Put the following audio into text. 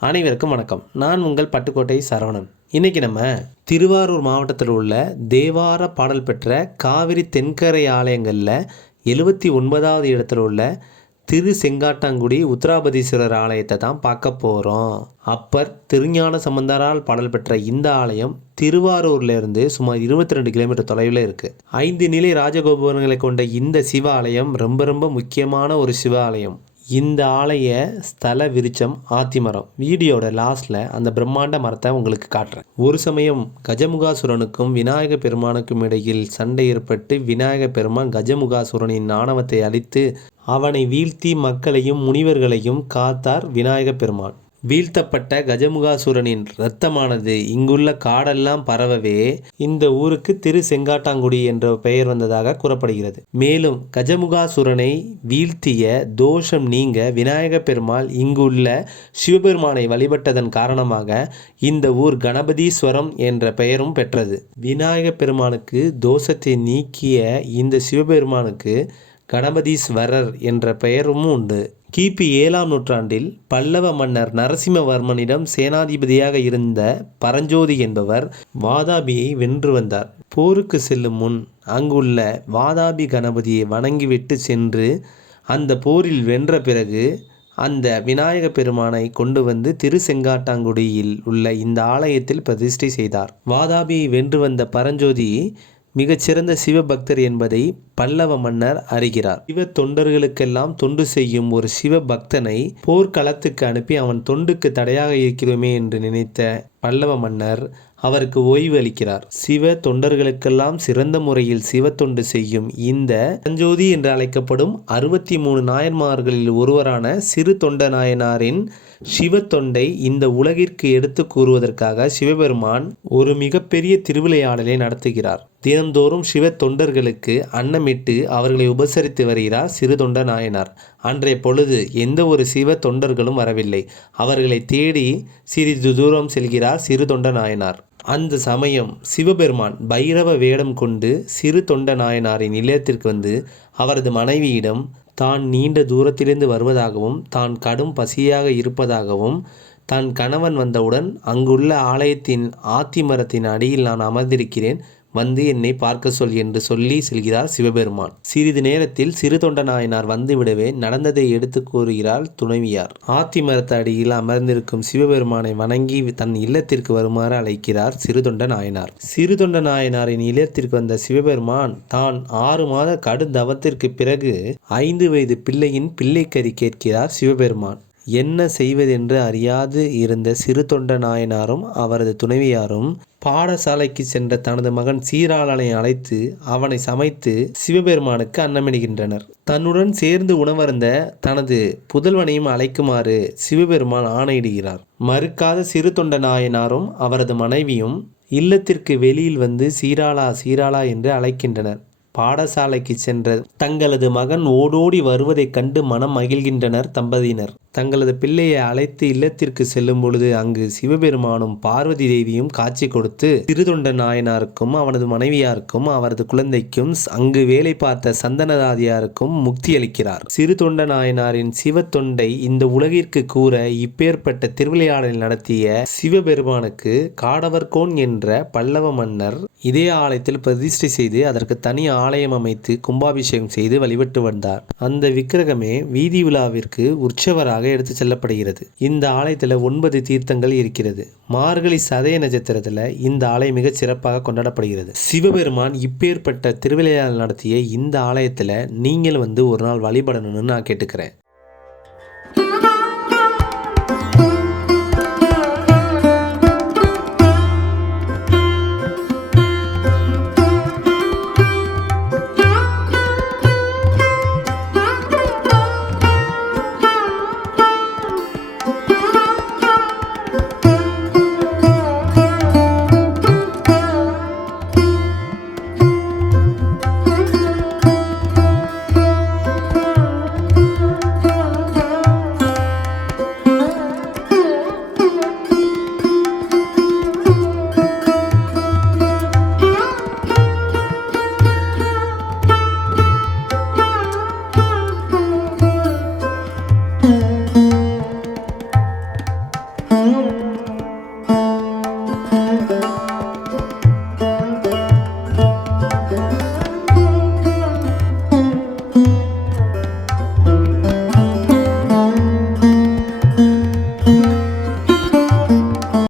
அனைவருக்கும் வணக்கம். நான் உங்கள் பட்டுக்கோட்டை சரவணன். இன்னைக்கு நம்ம திருவாரூர் மாவட்டத்தில் உள்ள தேவார பாடல் பெற்ற காவிரி தென்கரை ஆலயங்களில் எழுபத்தி ஒன்பதாவது இடத்துல உள்ள திரு செங்காட்டாங்குடி உத்தராபதீஸ்வரர் ஆலயத்தை தான் பார்க்க போகிறோம் அப்பர் திருஞான சம்பந்தரால் பாடல் பெற்ற இந்த ஆலயம் திருவாரூர்லேருந்து சுமார் இருபத்தி ரெண்டு கிலோமீட்டர் தொலைவில் இருக்குது ஐந்து நிலை ராஜகோபுரங்களை கொண்ட இந்த சிவ ஆலயம் ரொம்ப ரொம்ப முக்கியமான ஒரு சிவ ஆலயம் இந்த ஆலய ஸ்தல விருச்சம் ஆத்திமரம் வீடியோட லாஸ்ட்ல அந்த பிரம்மாண்ட மரத்தை உங்களுக்கு காட்டுறேன். ஒரு சமயம் கஜமுகாசுரனுக்கும் விநாயக பெருமானுக்கும் இடையில் சண்டை ஏற்பட்டு விநாயக பெருமான் கஜமுகாசுரனின் ஆணவத்தை அழித்து அவனை வீழ்த்தி மக்களையும் முனிவர்களையும் காத்தார் விநாயக பெருமான். வீழ்த்தப்பட்ட கஜமுகாசுரனின் இரத்தமானது இங்குள்ள காடெல்லாம் பரவவே இந்த ஊருக்கு திரு செங்காட்டாங்குடி என்ற பெயர் வந்ததாக கூறப்படுகிறது. மேலும் கஜமுகாசுரனை வீழ்த்திய தோஷம் நீங்க விநாயக பெருமாள் இங்குள்ள சிவபெருமானை வழிபட்டதன் காரணமாக இந்த ஊர் கணபதீஸ்வரம் என்ற பெயரும் பெற்றது. விநாயக பெருமானுக்கு தோஷத்தை நீக்கிய இந்த சிவபெருமானுக்கு கணபதீஸ்வரர் என்ற பெயரும் உண்டு. கிபி ஏழாம் நூற்றாண்டில் பல்லவ மன்னர் நரசிம்மவர்மனிடம் சேனாதிபதியாக இருந்த பரஞ்சோதி என்பவர் வாதாபியை வென்று வந்தார். போருக்கு செல்லும் முன் அங்குள்ள வாதாபி கணபதியை வணங்கிவிட்டு சென்று அந்த போரில் வென்ற பிறகு அந்த விநாயக பெருமானை கொண்டு வந்து திருசெங்காட்டாங்குடியில் உள்ள இந்த ஆலயத்தில் பிரதிஷ்டை செய்தார். வாதாபியை வென்று வந்த பரஞ்சோதி மிகச்சிறந்த சிவபக்தர் என்பதை பல்லவ மன்னர் அறிகிறார். சிவ தொண்டர்களுக்கெல்லாம் தொண்டு செய்யும் ஒரு சிவ பக்தனை போர்க்களத்துக்கு அனுப்பி அவன் தொண்டுக்கு தடையாக இருக்கிறோமே என்று நினைத்த பல்லவ மன்னர் அவருக்கு ஓய்வு அளிக்கிறார் சிவ தொண்டர்களுக்கெல்லாம் சிறந்த முறையில் சிவ தொண்டு செய்யும் இந்த சஞ்சோதி என்று அழைக்கப்படும் அறுபத்தி மூணு நாயன்மார்களில் ஒருவரான சிறு தொண்ட நாயனாரின் சிவ தொண்டை இந்த உலகிற்கு எடுத்து கூறுவதற்காக சிவபெருமான் ஒரு மிகப்பெரிய திருவிளையாடலை நடத்துகிறார். தினந்தோறும் சிவ தொண்டர்களுக்கு அன்னமிட்டு அவர்களை உபசரித்து வருகிறார் சிறு தொண்ட நாயனார். அன்றைய பொழுது எந்த ஒரு சிவ தொண்டர்களும் வரவில்லை. அவர்களை தேடி சிறிது தூரம் செல்கிறார் சிறு தொண்ட நாயனார். அந்த சமயம் சிவபெருமான் பைரவ வேடம் கொண்டு சிறு தொண்ட நாயனாரின் நிலையத்திற்கு வந்து அவரது மனைவியிடம் தான் நீண்ட தூரத்திலிருந்து வருவதாகவும் தான் கடும் பசியாக இருப்பதாகவும் தன் கணவன் வந்தவுடன் அங்குள்ள ஆலயத்தின் ஆத்திமரத்தின் அடியில் நான் அமர்ந்திருக்கிறேன். வந்து என்னை பார்க்க சொல் என்று சொல்லி செல்கிறார் சிவபெருமான். சிறிது நேரத்தில் சிறு தொண்ட நாயனார் வந்துவிடவே நடந்ததை எடுத்து கூறுகிறார் துணைவியார். ஆத்திமரத்து அடியில் அமர்ந்திருக்கும் சிவபெருமானை வணங்கி தன் இல்லத்திற்கு வருமாறு அழைக்கிறார் சிறுதொண்ட நாயனார் சிறுதொண்ட நாயனாரின் இல்லத்திற்கு வந்த சிவபெருமான் தான் ஆறு மாத கடுந்தவத்திற்கு பிறகு ஐந்து வயது பிள்ளையின் பிள்ளைக்கறி கேட்கிறார் சிவபெருமான். என்ன செய்வதென்று அறியாது இருந்த சிறு தொண்ட நாயனாரும் அவரது துணைவியாரும் பாடசாலைக்கு சென்ற தனது மகன் சீராளனை அழைத்து அவனை சமைத்து சிவபெருமானுக்கு அன்னமிடுகின்றனர். தன்னுடன் சேர்ந்து உணவருந்த தனது புதல்வனையும் அழைக்குமாறு சிவபெருமான் ஆணையிடுகிறார். மறுக்காத சிறு தொண்ட நாயனாரும் அவரது மனைவியும் இல்லத்திற்கு வெளியில் வந்து சீராளா சீராளா என்று அழைக்கின்றனர். பாடசாலைக்கு சென்ற தங்களது மகன் ஓடோடி வருவதைக் கண்டு மனம் மகிழ்கின்றனர் தம்பதியினர். தங்களது பிள்ளையை அழைத்து இல்லத்திற்கு செல்லும் பொழுது அங்கு சிவபெருமானும் பார்வதி தேவியும் காட்சி கொடுத்து திருதொண்ட நாயனாருக்கும் அவனது மனைவியாருக்கும் அவரது குழந்தைக்கும் அங்கு வேலை பார்த்த சந்தனதாதியாருக்கும் முக்தி அளிக்கிறார். சிறு தொண்ட நாயனாரின் சிவ தொண்டை இந்த உலகிற்கு கூற இப்பேற்பட்ட திருவிளையாடல் நடத்திய சிவபெருமானுக்கு காடவர்கோன் என்ற பல்லவ மன்னர் இதே ஆலயத்தில் பிரதிஷ்டை செய்து அதற்கு தனி ஆலயம் அமைத்து கும்பாபிஷேகம் செய்து வழிபட்டு வந்தார். அந்த விக்கிரகமே வீதி விழாவிற்கு உற்சவராக எடுத்து செல்லப்படுகிறது. இந்த ஆலயத்தில் ஒன்பது தீர்த்தங்கள் இருக்கிறது. மார்கழி சதய நட்சத்திரத்தில் இந்த ஆலயம் மிகச் சிறப்பாக கொண்டாடப்படுகிறது. சிவபெருமான் இப்பேற்பட்ட திருவிளையாடல் நடத்திய இந்த ஆலயத்தில் நீங்கள் வந்து ஒரு நாள் வழிபடணும்னு நான் கேட்டுக்கிறேன்.